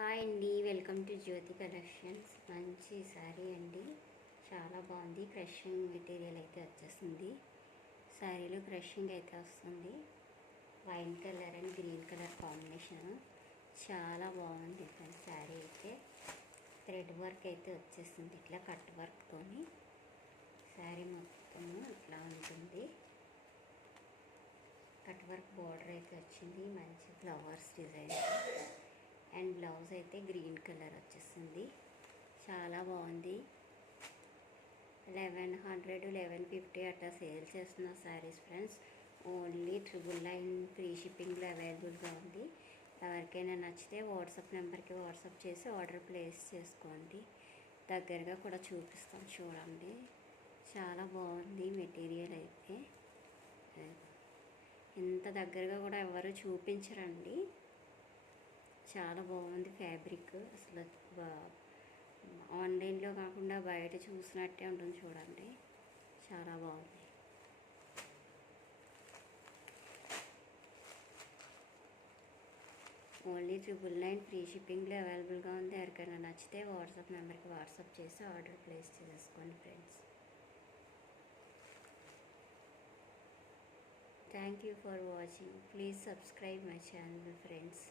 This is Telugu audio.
హాయ్ అండి, వెల్కమ్ టు జ్యోతి కలెక్షన్స్. మంచి శారీ అండి, చాలా బాగుంది. క్రషింగ్ మెటీరియల్ అయితే వచ్చేస్తుంది. శారీలో క్రషింగ్ అయితే వస్తుంది. White colour and green colour combination చాలా బాగుంది ఫ్రెండ్స్. శారీ అయితే థ్రెడ్ వర్క్ అయితే వచ్చేస్తుంది, ఇట్లా కట్ వర్క్తోని శారీ మొత్తము ఇట్లా ఉంటుంది. కట్ వర్క్ బార్డర్ అయితే వచ్చింది, మంచి ఫ్లవర్స్ డిజైన్ అండ్ బ్లౌజ్ అయితే గ్రీన్ కలర్ వచ్చేసింది. చాలా బాగుంది. 1150 అట్లా సేల్ చేస్తున్న శారీస్ ఫ్రెండ్స్. ఓన్లీ 999 ఫ్రీ షిప్పింగ్లో అవైలబుల్గా ఉంది. ఎవరికైనా నచ్చితే వాట్సాప్ నెంబర్కి వాట్సాప్ చేసి ఆర్డర్ ప్లేస్ చేసుకోండి. దగ్గరగా కూడా చూపిస్తాం, చూడండి. చాలా బాగుంది మెటీరియల్ అయితే. ఇంత దగ్గరగా కూడా ఎవరు చూపించరండి. చాలా బాగుంది ఫ్యాబ్రిక్. అసలు ఆన్లైన్లో కాకుండా బయట చూసినట్టే ఉంటుంది, చూడండి. చాలా బాగుంది. ఓన్లీ 999 ఫ్రీ షిప్పింగ్లో అవైలబుల్గా ఉంది. ఎవరికైనా నచ్చితే వాట్సాప్ నెంబర్కి వాట్సాప్ చేసి ఆర్డర్ ప్లేస్ చేసుకోండి friends. Thank you for watching. Please subscribe my channel friends.